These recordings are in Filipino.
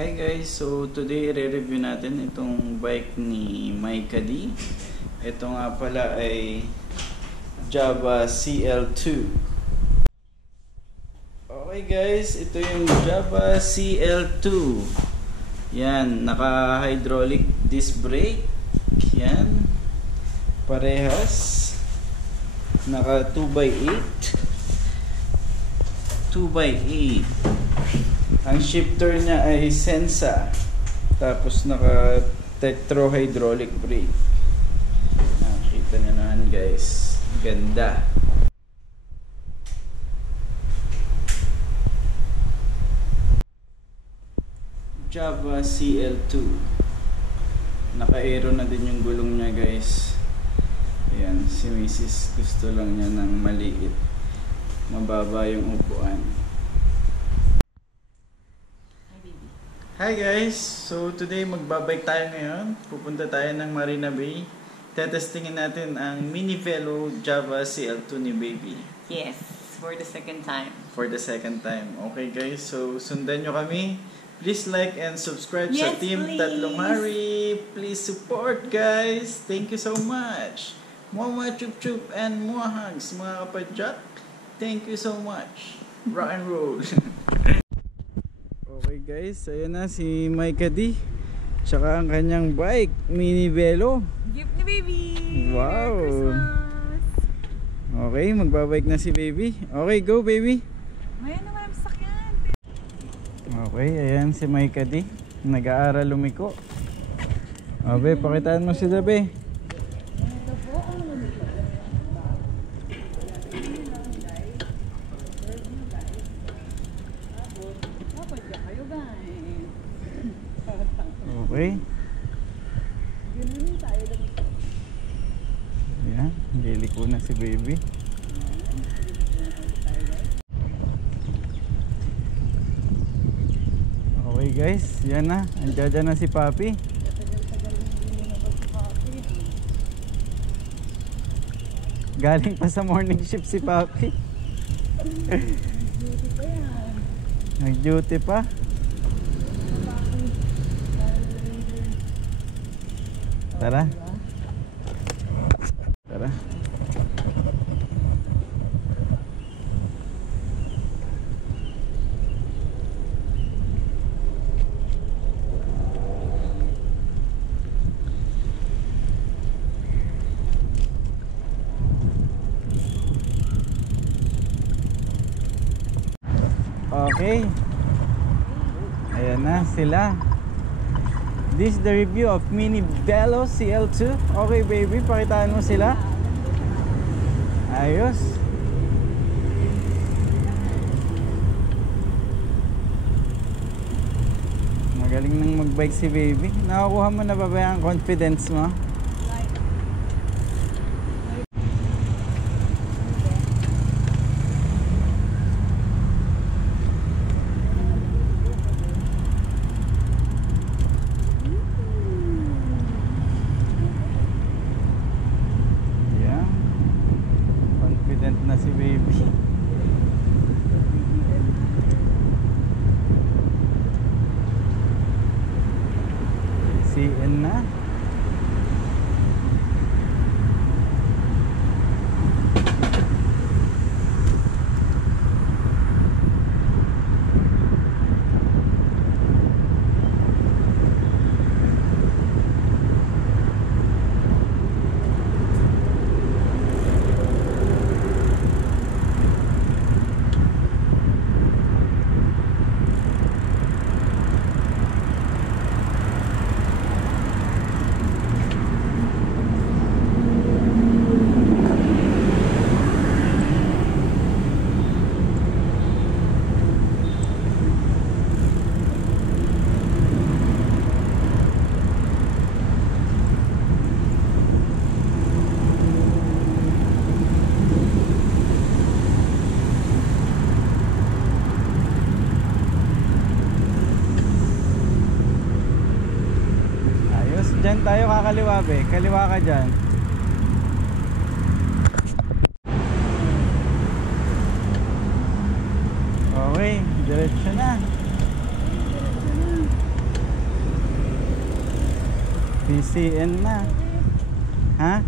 Hi guys, so today i-review natin itong bike ni Micah D. Ito nga pala ay Java CL2. Okay guys, ito yung Java CL2. Yan, naka-hydraulic disc brake. Yan, parehas. Naka 2x8. 2x8. Ang shifter niya ay Sensa. Tapos naka Tektro hydraulic brake. Nakita niyo naman guys. Ganda. Java CL2. Naka-aero na din yung gulong niya guys. Ayan, si Mrs. gusto lang niya ng maliit. Mababa yung upuan. Hi guys! So today magbabike tayo ngayon. Pupunta tayo ng Marina Bay. Tetestingin natin ang Mini Velo Java CL2 ni Baby. Yes, for the second time. For the second time. Okay guys, so sundan nyo kami. Please like and subscribe sa Team please. Tatlong Hari. Please support guys. Thank you so much. Mga chup chup and mga hugs mga kapadyak. Thank you so much. Rock and roll. Okay guys, ayan na si Micah D. Tsaka ang kanyang bike, Mini Velo. Gift ni Baby! Wow! Merry Christmas! Okay, magbabike na si Baby. Okay, go Baby! Mayroon naman ang sakyan. Okay, ayan si Micah D. Nag-aaral lumiko. Abe, pakitaan mo sila be. Ito po ang lumiko. Dapat ka kayo guys. Okay. Ganun tayo lang. Ayan, liliko na si Baby. Okay guys, yan na. Andiyan na si Papi. Galing pa sa morning shift si Papi. Nag-duty pa. Tara. Tara. Okay. Ayan na sila. This is the review of Mini Velo CL2. Okay Baby, pakitaan mo sila. Ayos. Magaling nang magbike si Baby. Nakakuha mo na ba ang confidence mo? Na si Baby. CN na. Diyan tayo kakaliwa be. Kaliwa ka dyan. Okay, diretso na. PCN na. Ha?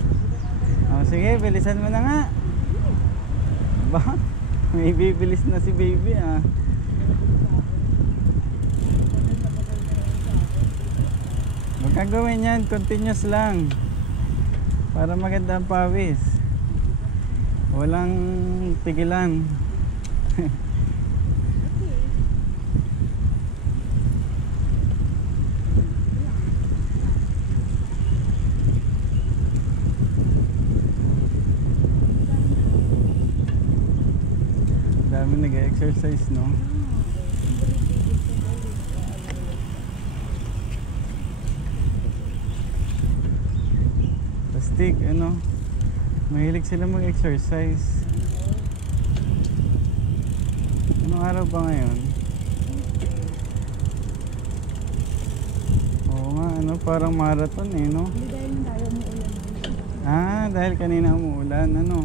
O sige, bilisan mo na nga. Ba? May bibilis na si baby ah. Huwag kang gawin yan, continuous lang. Para maganda ang pawis. Walang tigilan. Dami nag-exercise, no? Pastig, ano? Mahilig sila mag-exercise. Anong araw ba ngayon? Oo nga, ano? Parang marathon eh, no? Hindi dahil yung tayo umuulan. Ah, dahil kanina umuulan, ano?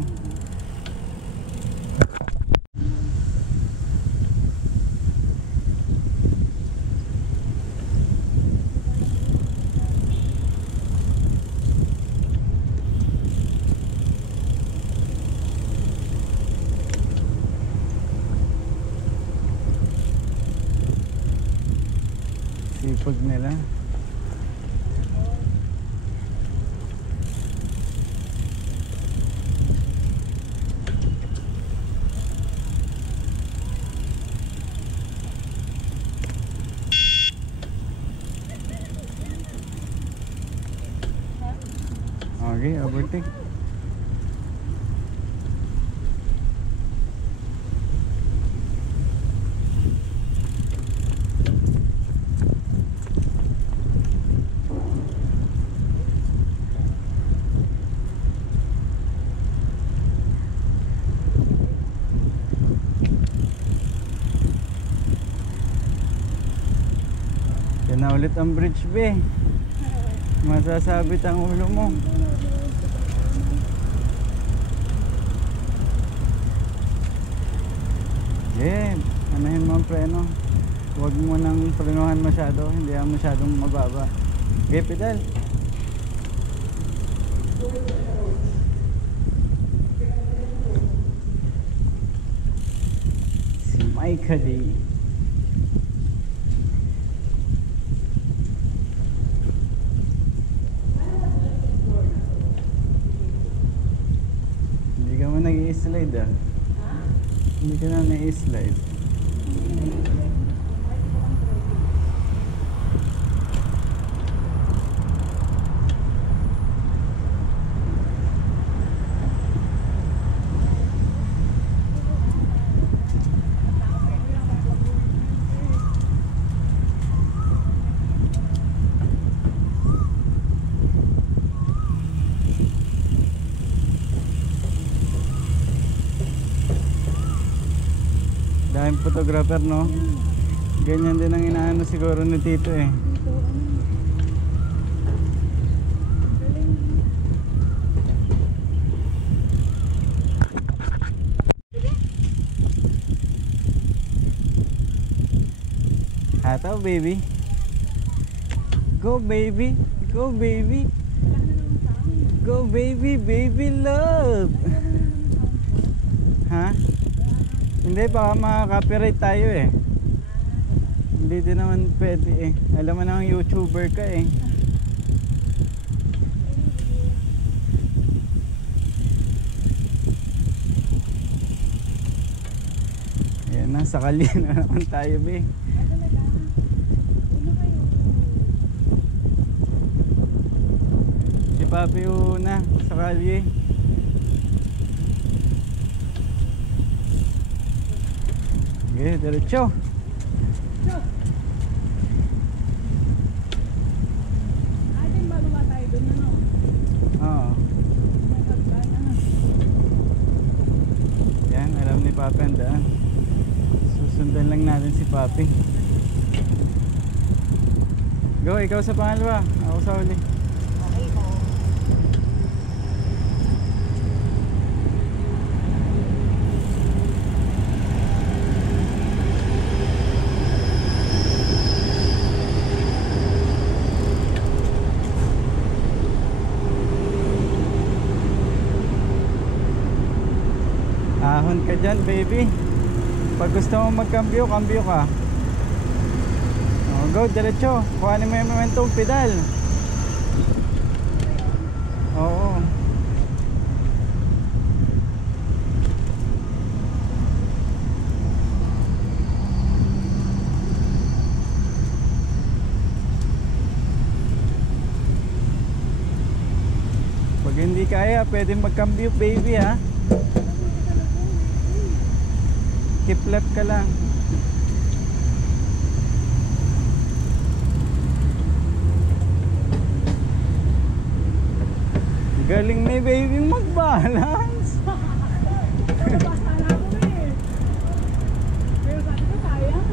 Sipag nila. Okay, overtake. Yan na ulit ang bridge, be. Masasabit ang ulo mo. Yeah, anahin mo ang preno. Huwag mo nang prenuhan masyado. Hindi ang masyadong mababa. Okay, pedal. Si Micah D. Hindi ka mo nag-i-slide ah. Hindi ka na nag-i-slide. Daming photographer, no? Ganyan din ang inaano siguro ni Tito eh. Hataw, baby. Go, baby. Go, baby. Go, baby. Baby love. Ha? Hindi, baka makaka-copyright tayo eh. Hindi din naman pwede eh. Alam mo na YouTuber ka eh. Ayan na, sakali na naman tayo be. Si Papi una, sakali. Okay, diretso. Atin ba ba tayo doon na no? Oo. Yan, alam ni Papi ang daan. Susundan lang natin si Papi. Go, ikaw sa pangalawa. Ako sa huli. Okay po. Ahon ka dyan, baby. Pag gusto mo magkambyo, kambyo ka. Go, diretso. Kuhanin mo yung momentum pedal. Oo. Pag hindi kaya, pwede magkambyo, baby, ha. Keep left ka lang. Galing ni baby mag-balance. Nabasa na ako eh. Pero sabi ko sayang.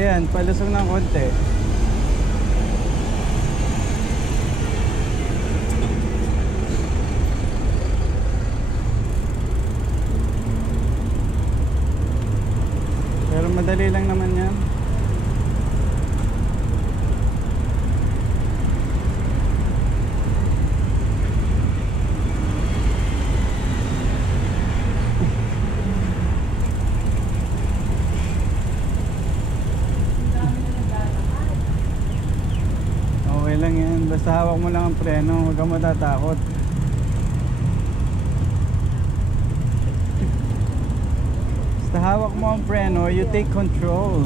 Ayan, palusong ng konti. Pero madali lang naman yan. Okay lang yan. Basta hawak mo lang ang preno. Huwag kang matatakot. Basta hawak mo ang preno, you take control.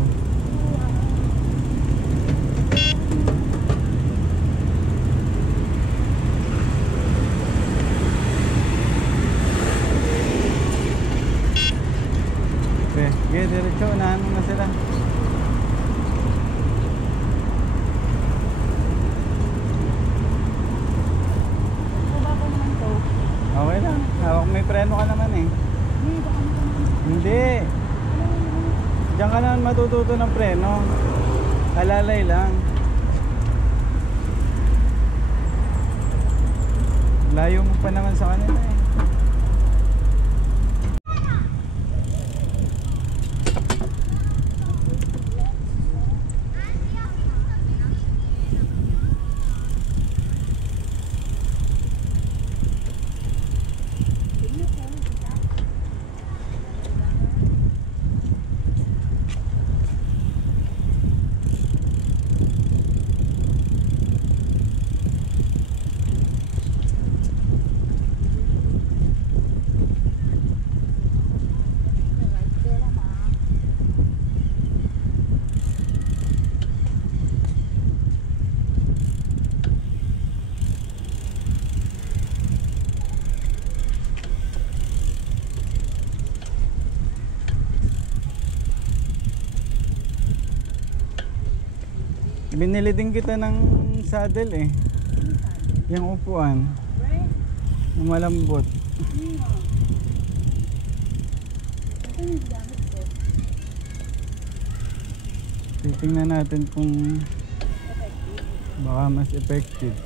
Okay, diretso. Unahan mo na sila. Baba naman to. Okay lang. Hawak may preno ka naman eh. Hindi, baka naman. Hindi. Diyan ka naman matututo ng preno. Alalay lang. Layo mo pa naman sa kanila eh. Binili din kita ng saddle eh. Yung upuan. Right? Yung malambot. Ito yung gamit ko. Titingnan natin kung baka mas effective.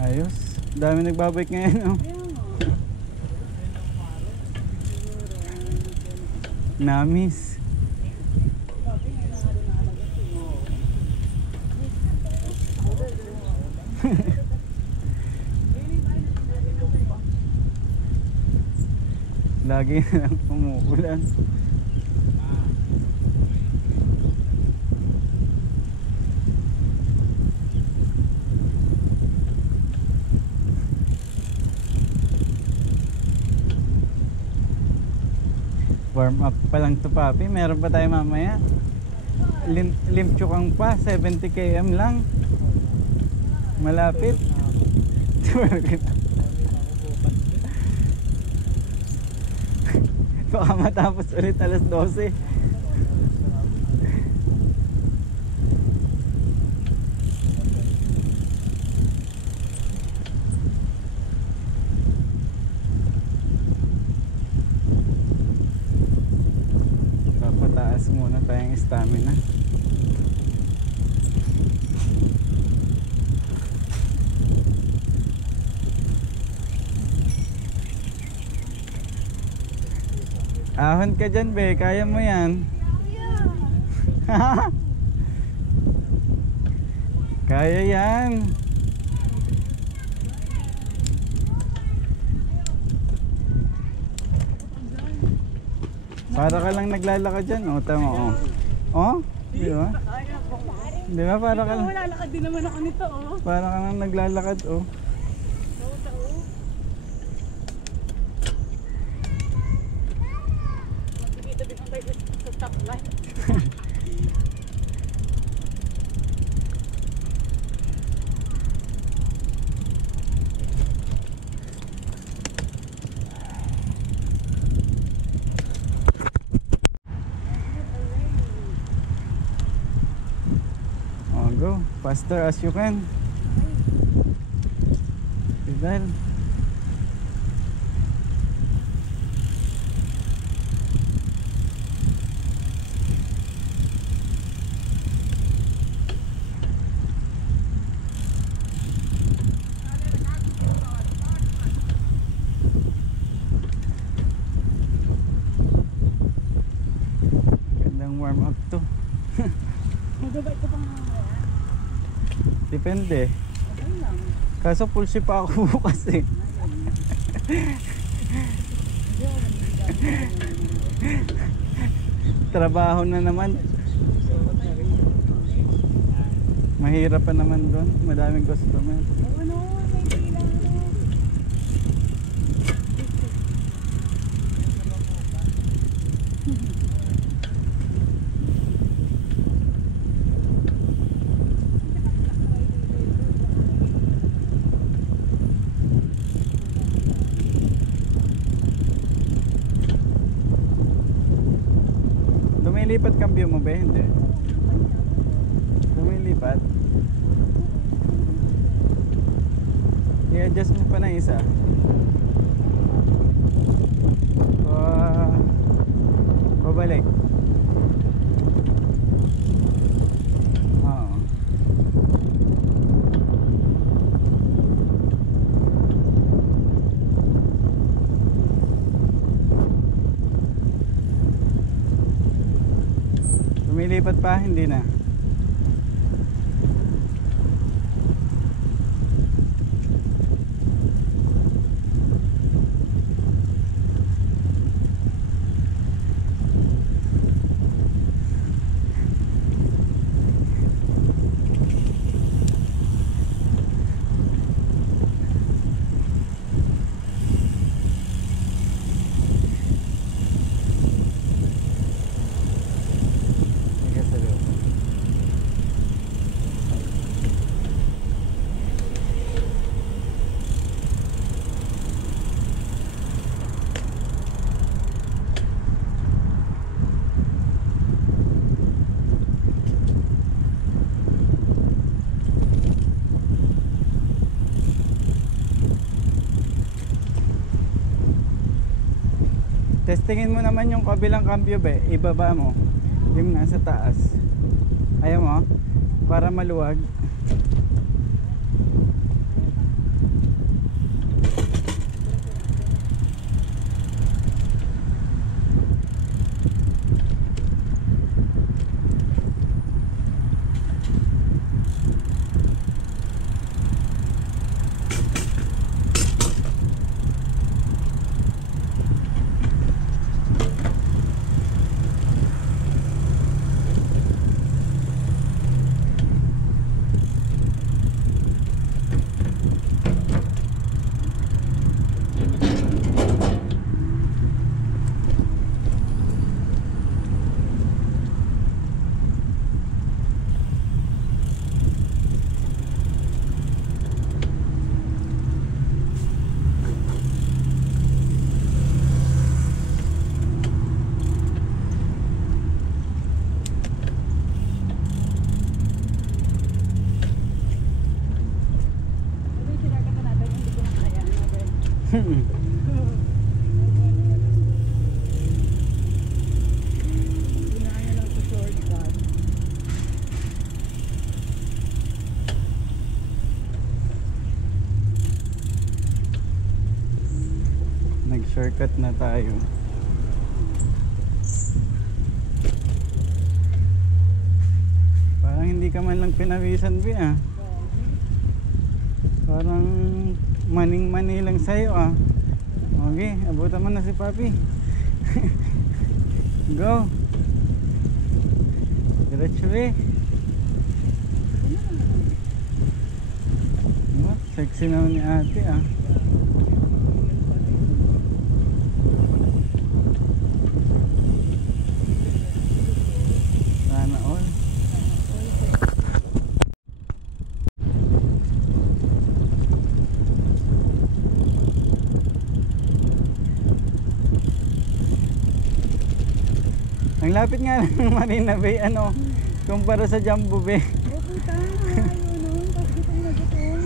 Ayos. Dami nagbabike ngayon, oh. Namis. Lagi na lang umuulan. Warm up pa lang to, papi. Meron pa tayo mamaya. Limchukang pa, 70 km lang. Malapit. Baka matapos ulit alas 12. tayong stamina. Ahon ka dyan, be. Kaya mo yan. Kaya yan. Para ka lang naglalakad dyan. O, tama o. O? Di ba? Di ba? Para ka lang. Lalakad din naman ako nito, oh. Para ka lang naglalakad o. Tabi ng tayo sa top line. Oh, go. Faster as you can. Pedal. Gandang warm up to. Magabay ko pang mamaya. Depende. Okay lang. Kaso full shift pa ako bukas eh. Trabaho na naman. Mahirap pa naman doon. Madaming customer. Oo, no. May pila, no. Lumilipat cambio mo ba? Hindi. Lumilipat. I-adjust mo pa na isa. Pabalik. Oo. Lumilipat pa? Hindi na. Sige, sa loob. Testingin mo naman yung kabilang cambio be, ibaba mo yung nasa taas. Ayaw mo para maluwag. Sabi, sinarga ka natin, hindi ko na kaya. Ano, Ben? Hinaan na lang sa short. Shortcut na tayo. Parang hindi ka man lang pinawisan, Bi, ah. Parang maning-mani lang sa'yo, ah. Okay, abutan mo na si Papi. Go. Diretso, eh. Oh, sexy naman ni ate, ah. Sana all. Ang lapit nga lang ng Marina Bay, ano, kumpara sa Jumbo Bay. Oh, puta. Ayaw nun. Tapos gutom na gutom.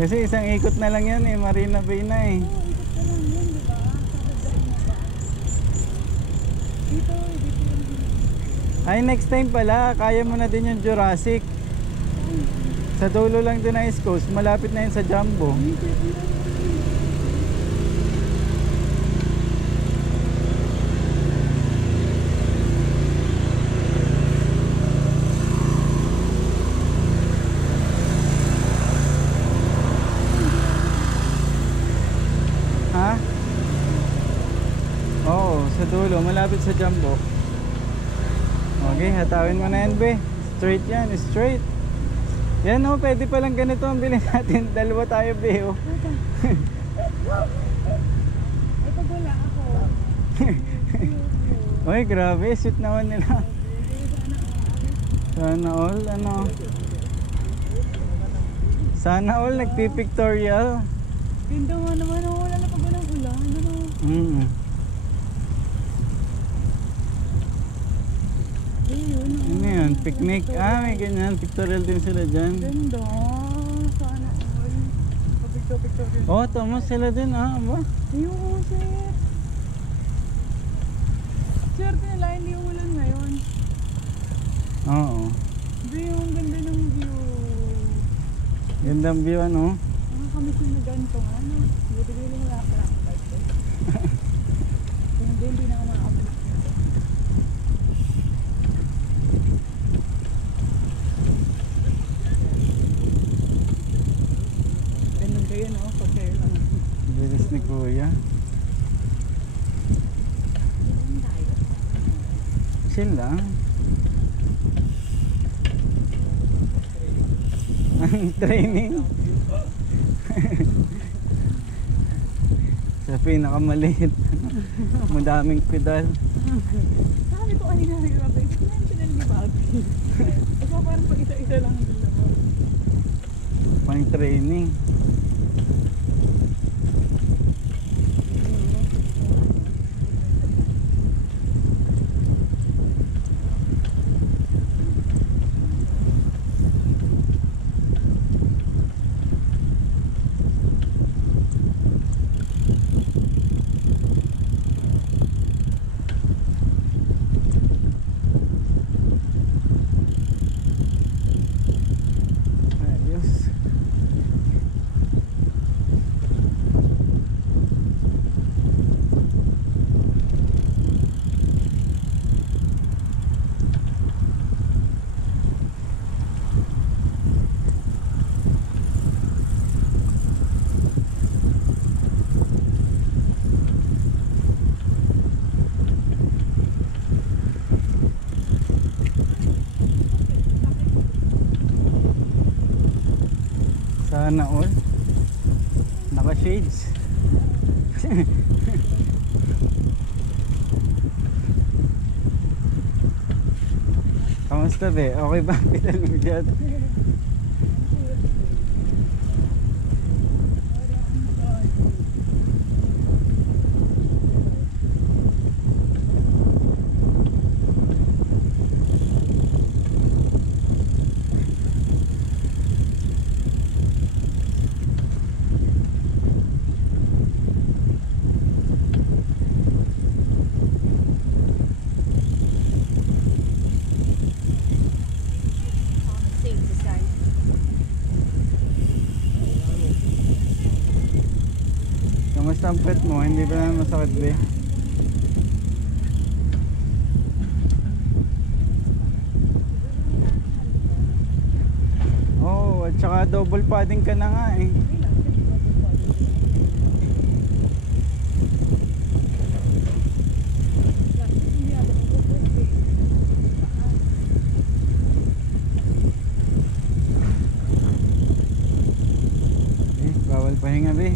Kasi isang ikot na lang yan eh, Marina Bay na eh. Oo, ikot ka lang yun, di ba? Kakadaan na ba? Dito lang. Ay, next time pala, kaya mo na din yung Jurassic. Sa dulo lang din ng East Coast, malapit na yun sa Jumbo. Ha? Oo, sa dulo, malapit sa Jumbo. Okay, hatawin mo na yan, be. Straight yan, straight. Yan oh, pwede palang ganito ang bilhin natin. Dalawa tayo, be, oh. Ay, pag wala ako. Uy, grabe, sweet naman nila. Sana all, ano. Sana all, nagpipictorial. Ganda nga naman, oh. Wala na pag walang ulan. Ano? Ayun, oh. Ano yun? Picnic? Ah, may ganyan. Pictorial din sila dyan. Ganda. Sana all. Picture yun. Oh, tama sila din, ah. Aba? Ayun, sir. Swerte nila, hindi umulan ngayon. Oo. Hindi, yung ganda ng view. Gandang view, ano? Nakakamiss yung na ganito nga, no? Buti ko yung wala pa akong bike. Kung hindi na ako makakapit. Ganun kayo, no? Pag kayo lang. Bilis ni Kuya. Chill lang. Ang training. Sa pinakamaliit. Madaming pedal. Sabi ko kanina, grabe, conventional ni Bobby. Ikaw parang pag isa-isa lang ang dalawa. Pang training. Ayos. Sana all. Naka-shades. Kamusta, be? Okay ba ang pedal mo dyan? Same design. basta ang pet mo, hindi pa naman masakit be. Oh, at saka double padding ka na nga eh. Bawal pahinga be.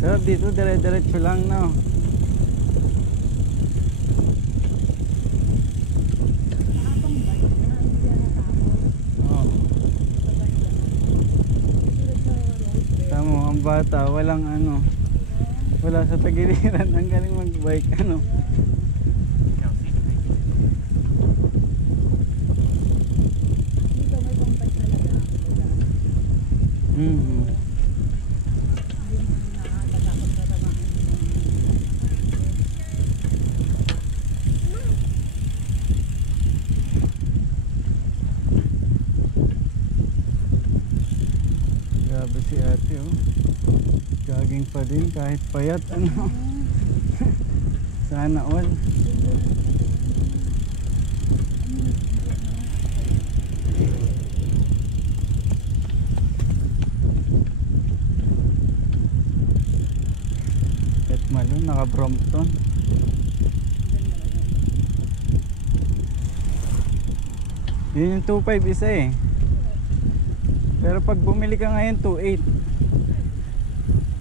Pero dito dire-diretso lang no. Oh. Tamo ang bata walang ano. Wala sa tagiliran, ang galing mag-bike ano. Grabe si ate oh. Jogging pa din kahit payat ano. Sana all. At malo naka Brompton. Yun yung 2.5 isa eh. Pero pag bumili ka ngayon 2.8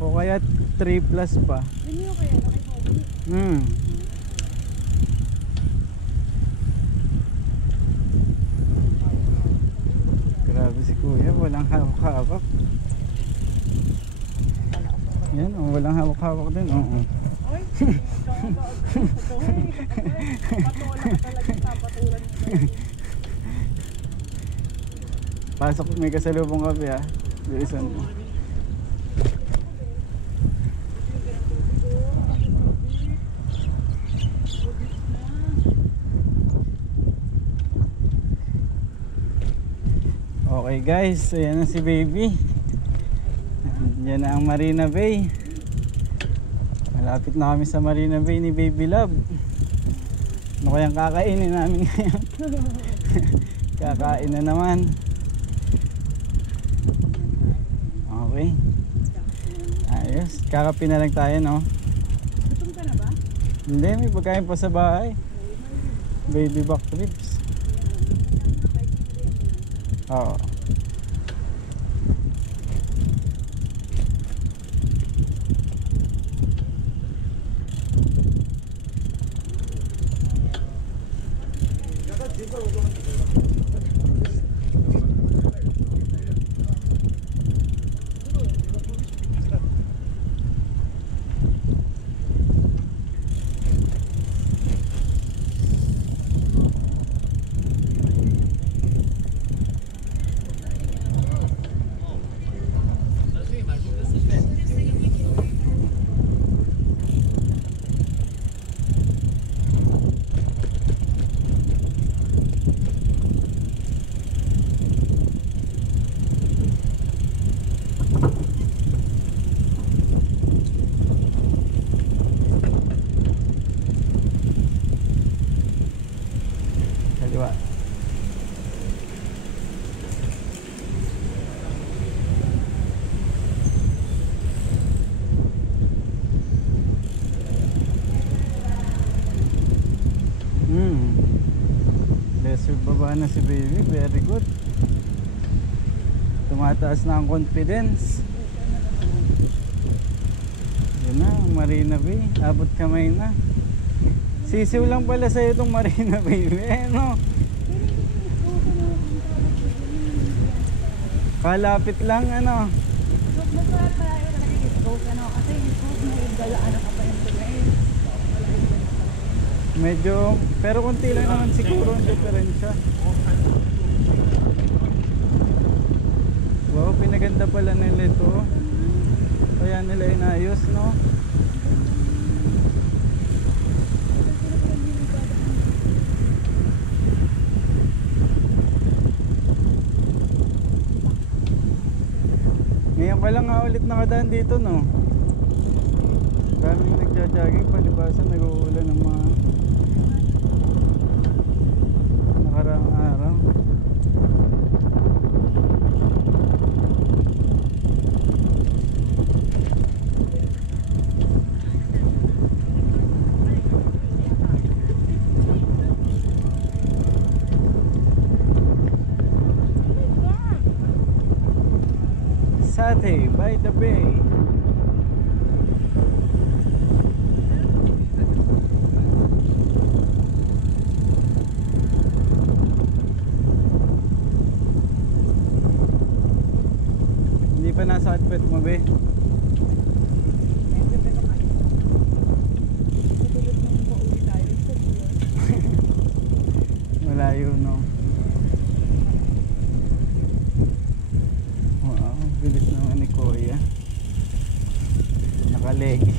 o kaya 3 plus pa. Yun yung kaya nakipag-uwi. Grabe si kuya, walang hawak-hawak. Yan oh, walang hawak-hawak din. Oo. Oy, patulan ka talaga sa patulan mo. Pasok, may kasalubong kape ah. Bilisan mo. Okay guys, ayan na si baby. Yan na ang Marina Bay. Malapit na kami sa Marina Bay ni Baby Love. Ano kayang kakainin namin ngayon? Kakain na naman. Okay. Ayos. Kakapi na lang tayo no. Gutom ka na ba? Hindi, may pagkain pa sa bahay. Baby back ribs. Oo. Kaliwa. Lesser baba na si baby, very good. Tumataas na ang confidence. Yan na, Marina Bay, abot kamay na. Sisiw lang pala sa'yo itong Marina Bay, ano? Kalapit lang, ano? Masarap pala yun talaga yung stroke, ano? Kasi yung stroke na yung galaan ka pa yung stroke. Medyo, pero konti lang naman siguro ang diferensya. Wow, pinaganda pala nila ito. Kaya nila inayos, no? lang nga ulit nakadaan dito, no? Daming nagja-jogging, palibasa nag-uulan ng mga nakaraang araw. Satay by the bay. Hindi pa nasa outfit mo, be? Malayo, no? Wow, bilis naman ni Kuya. Naka-leggings.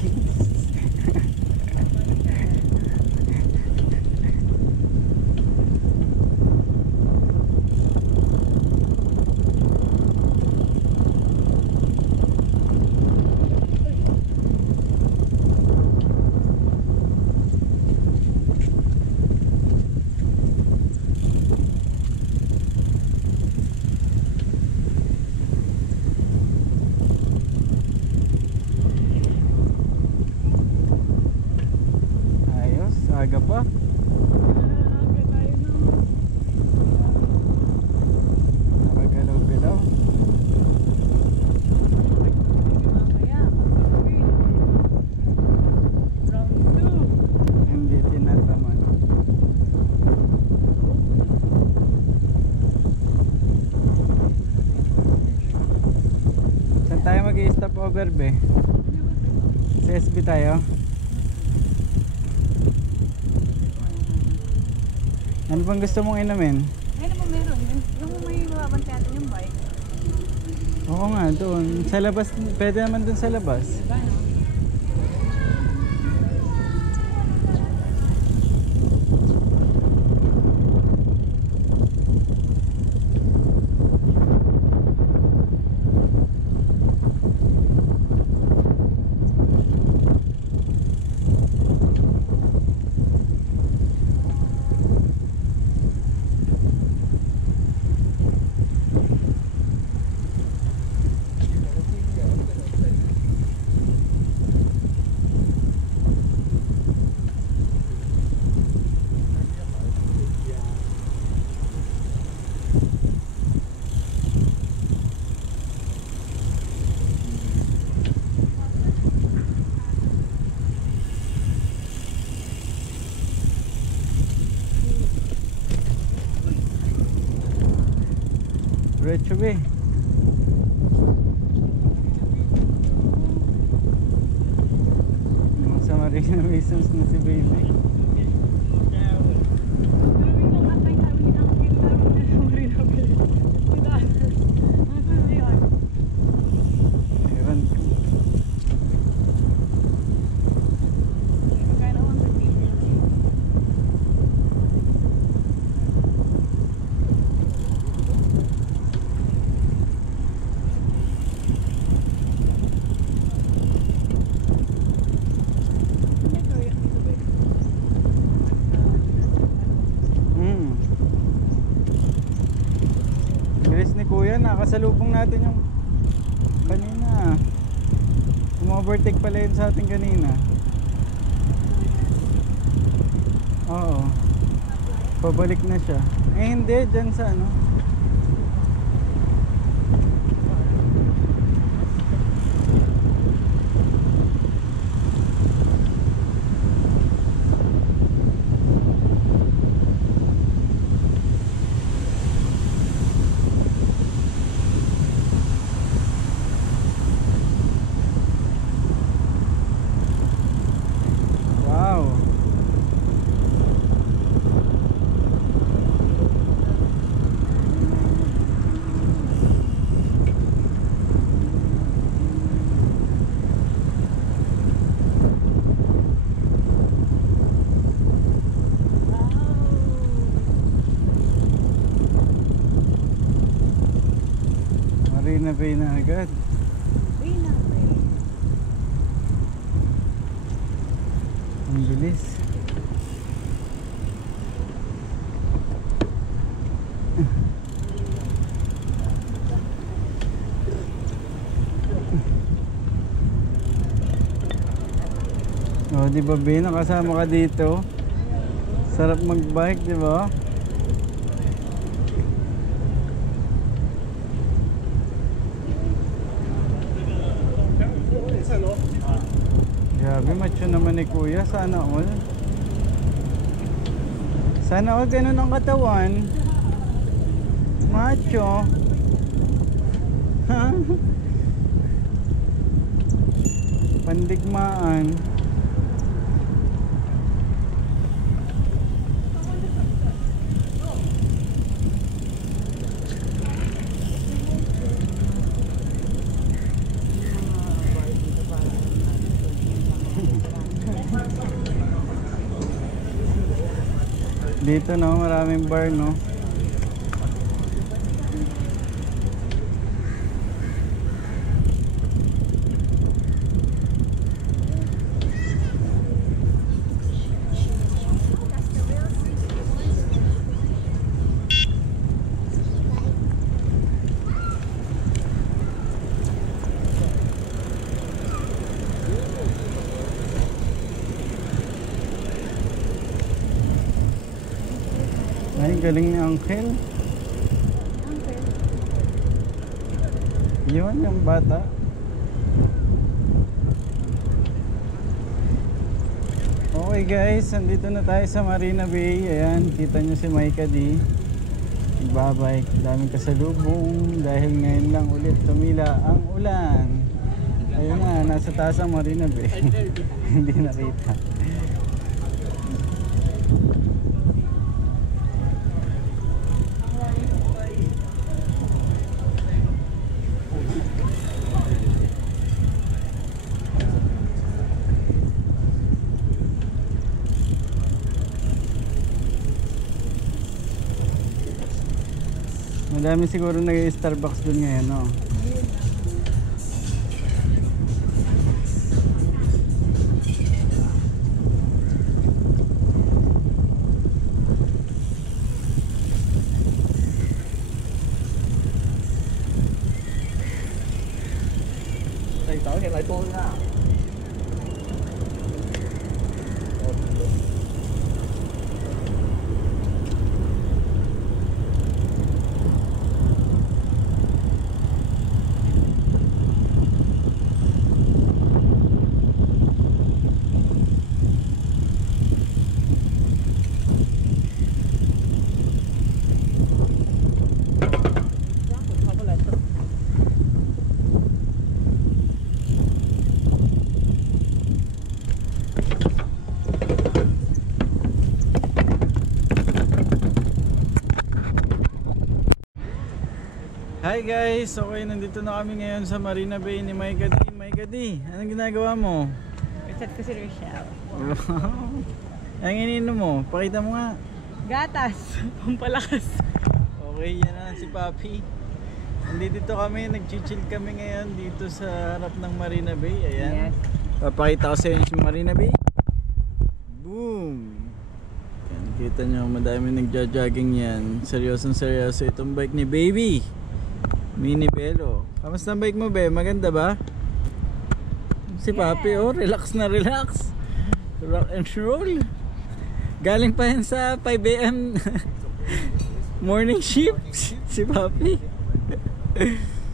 Ayos, aga pa. Nakagalaw-galaw. Hindi tinatama, no? Saan tayo mag-i-stop over, be? Sa SB tayo? Ano bang gusto mong inumin? Ayun naman meron. Yung may mababantay natin yung bike. Oo nga, doon. Sa labas, pwede naman doon sa labas. Diba, no? Diretso, be. Yung sa Marina Masons na si baby. Ewan ko. Bilis ni Kuya, nakasalubong natin yung kanina. Umovertake pala yun sa atin kanina. Oo. Pabalik na siya. Eh hindi, dyan sa ano. Wow. Marina Bay na agad. Oh, di ba Ben, nakasama ka dito? Sarap mag-bike, di ba? Grabe, macho naman ni Kuya. Sana all. Sana all ganun ang katawan. Macho. Ha? Pandigmaan. Dito no, maraming bar no. Ay, galing ni Uncle. Yun, yung bata. Okay guys, nandito na tayo sa Marina Bay. Ayan, kita nyo si Micah D. Nagbabike, daming kasalubong. Dahil ngayon lang ulit tumila ang ulan. Ayun nga, nasa taas ang Marina Bay. Hindi nakita. Madami siguro nag-Starbucks dun ngayon, no? Thì tới hiện lại tôi nha. Hi guys! Okay, nandito na kami ngayon sa Marina Bay ni Micah D. Micah D, anong ginagawa mo? Chat ko si Rochelle. Wow! Ang ininom mo, pakita mo nga. Gatas! Pampalakas. Okay, yan na si Papi. Nandito kami, nag-chill kami ngayon dito sa harap ng Marina Bay. Ayan. Yes. Papakita ko sa inyo si Marina Bay. Boom! Yan, kita nyo, madami nagja-jogging yan. Seryosong seryoso itong bike ni Baby. Mini Velo. Kamusta ang bike mo, be? Maganda ba? Si Papi, oh, relax na relax. Rock and roll. Galing pa yan sa 5 AM morning shift si Papi.